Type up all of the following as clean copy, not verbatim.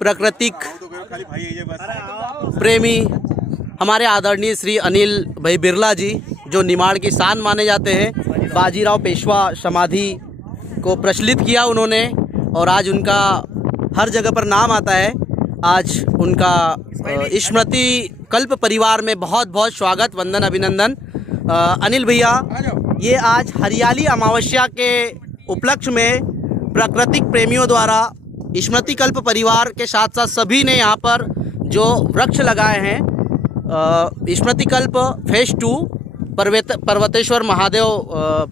प्राकृतिक प्रेमी हमारे आदरणीय श्री अनिल भाई बिरला जी, जो निमाड़ की शान माने जाते हैं। बाजीराव पेशवा समाधि को प्रचलित किया उन्होंने और आज उनका हर जगह पर नाम आता है। आज उनका स्मृति कल्प परिवार में बहुत बहुत स्वागत, वंदन, अभिनंदन। अनिल भैया, ये आज हरियाली अमावस्या के उपलक्ष्य में प्राकृतिक प्रेमियों द्वारा स्मृति कल्प परिवार के साथ साथ सभी ने यहाँ पर जो वृक्ष लगाए हैं, स्मृति कल्प फेज 2 पर्वतेश्वर महादेव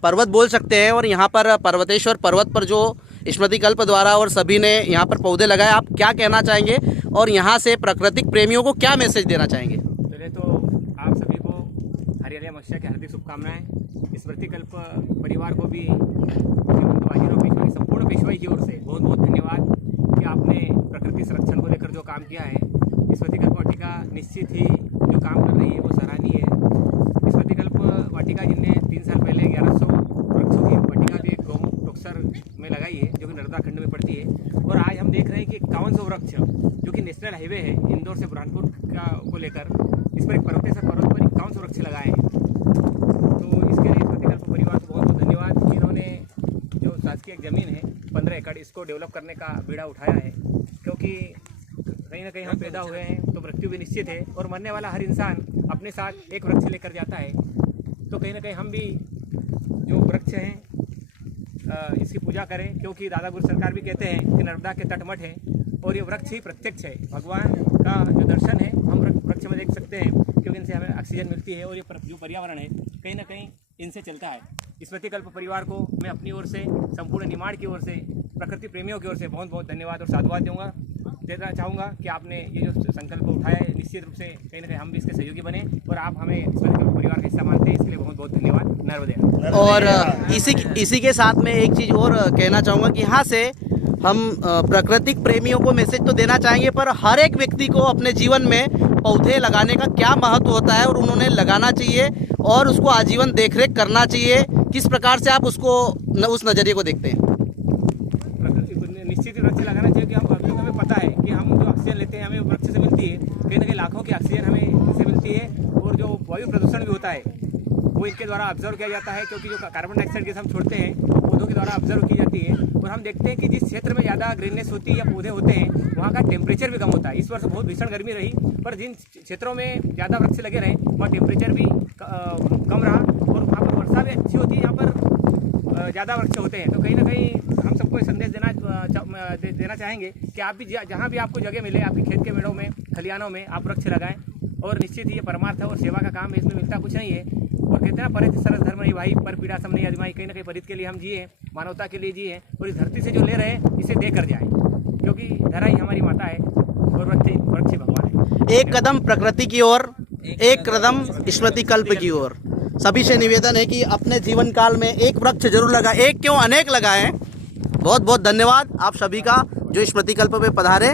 पर्वत बोल सकते हैं। और यहाँ पर पर्वतेश्वर पर्वत पर जो स्मृति कल्प द्वारा और सभी ने यहाँ पर पौधे लगाए, आप क्या कहना चाहेंगे और यहाँ से प्राकृतिक प्रेमियों को क्या मैसेज देना चाहेंगे? पहले तो आप सभी को हरियाली अमावस्या की हार्दिक शुभकामनाएं। स्मृति कल्प परिवार को भी बाजीराव पेशवा की संपूर्ण पेशवाई की ओर से बहुत बहुत धन्यवाद कि आपने प्रकृति संरक्षण को लेकर जो काम किया है। स्मृति कल्प वाटिका निश्चित ही जो काम कर रही है वो सराहनीय है। स्मृति कल्प वाटिका जिनने 3 साल पहले 1100 वृक्षों की वाटिका भी गौमुख टोकसर में लगाई है, जो कि नर्मदा खंड में पड़ती है। और आज हम देख रहे हैं कि 5100 वृक्ष जो कि नेशनल हाईवे है इंदौर से बुरहानपुर को लेकर, इस पर एक पर्वतेश्वर पर्वत पर 5100 वृक्ष लगाए हैं। तो इसके लिए स्मृति कल्प परिवार को बहुत बहुत धन्यवाद कि इन्होंने जो शासकीय जमीन है 15 एकड़, इसको डेवलप करने का बीड़ा उठाया है। क्योंकि कहीं ना कहीं हम पैदा हुए हैं तो मृत्यु भी निश्चित है और मरने वाला हर इंसान अपने साथ एक वृक्ष लेकर जाता है। तो कहीं ना कहीं हम भी जो वृक्ष हैं इसकी पूजा करें, क्योंकि दादा गुरु सरकार भी कहते हैं कि नर्मदा के तटमठ है और ये वृक्ष ही प्रत्यक्ष है। भगवान का जो दर्शन है हम वृक्ष में देख सकते हैं, क्योंकि इनसे हमें ऑक्सीजन मिलती है और ये जो पर्यावरण है कहीं ना कहीं इनसे चलता है। स्मृति कल्प परिवार को मैं अपनी ओर से, संपूर्ण निमाड़ की ओर से, प्रकृति प्रेमियों की ओर से बहुत बहुत धन्यवाद और साधुवाद देना चाहूँगा कि आपने ये जो संकल्प उठाया है, निश्चित रूप से कहीं ना कहीं हम भी इसके सहयोगी बने और आप हमें स्मृति कल्प परिवार का हिस्सा मानते हैं, इसके लिए बहुत बहुत धन्यवाद। नर्मदे। और इसी के साथ में एक चीज़ और कहना चाहूँगा कि यहाँ से हम प्राकृतिक प्रेमियों को मैसेज तो देना चाहेंगे, पर हर एक व्यक्ति को अपने जीवन में पौधे लगाने का क्या महत्व होता है और उन्होंने लगाना चाहिए और उसको आजीवन देखरेख करना चाहिए। किस प्रकार से आप उसको उस नज़रिए को देखते हैं? निश्चित ही वृक्ष लगाना चाहिए कि हमें पता है कि हम जो ऑक्सीजन लेते हैं हमें वृक्ष से मिलती है। कहीं ना कहीं लाखों की ऑक्सीजन हमें इससे मिलती है और जो वायु प्रदूषण भी होता है वो इनके द्वारा ऑब्जर्व किया जाता है, क्योंकि जो कार्बन डाइऑक्साइड गैस हम छोड़ते हैं वो पौधों के द्वारा ऑब्जर्व की जाती है। और हम देखते हैं कि जिस क्षेत्र में ज़्यादा ग्रीननेस होती है या पौधे होते हैं वहाँ का टेम्परेचर भी कम होता है। इस वर्ष बहुत भीषण गर्मी रही, पर जिन क्षेत्रों में ज़्यादा वृक्ष लगे रहे वहाँ टेम्परेचर भी कम रहा और वहाँ पर वर्षा भी अच्छी होती है, यहाँ पर ज़्यादा वृक्ष होते हैं। तो कहीं ना कहीं हम सबको संदेश देना चाहेंगे कि आप भी जहाँ भी आपको जगह मिले, आपके खेत के मेड़ों में, खलिहानों में आप वृक्ष लगाएं। और निश्चित ही ये परमार्थ है और सेवा का काम है, इसमें मिलता कुछ नहीं है। और कहते हैं ना, परित सरस धर्म नहीं भाई, पर पीड़ा सम नहीं आजमाई। कहीं ना कहीं परित के लिए हम जिए, मानवता के लिए जिए और इस धरती से जो ले रहे हैं इसे दे कर जाए, क्योंकि धरा ही हमारी माता है और वृक्ष ही भगवान है। एक कदम प्रकृति की ओर, एक कदम स्मृति कल्प की ओर। सभी से निवेदन है कि अपने जीवन काल में एक वृक्ष जरूर लगाएं, एक क्यों अनेक लगाएं। बहुत बहुत धन्यवाद आप सभी का जो स्मृति कल्प पे पधारे।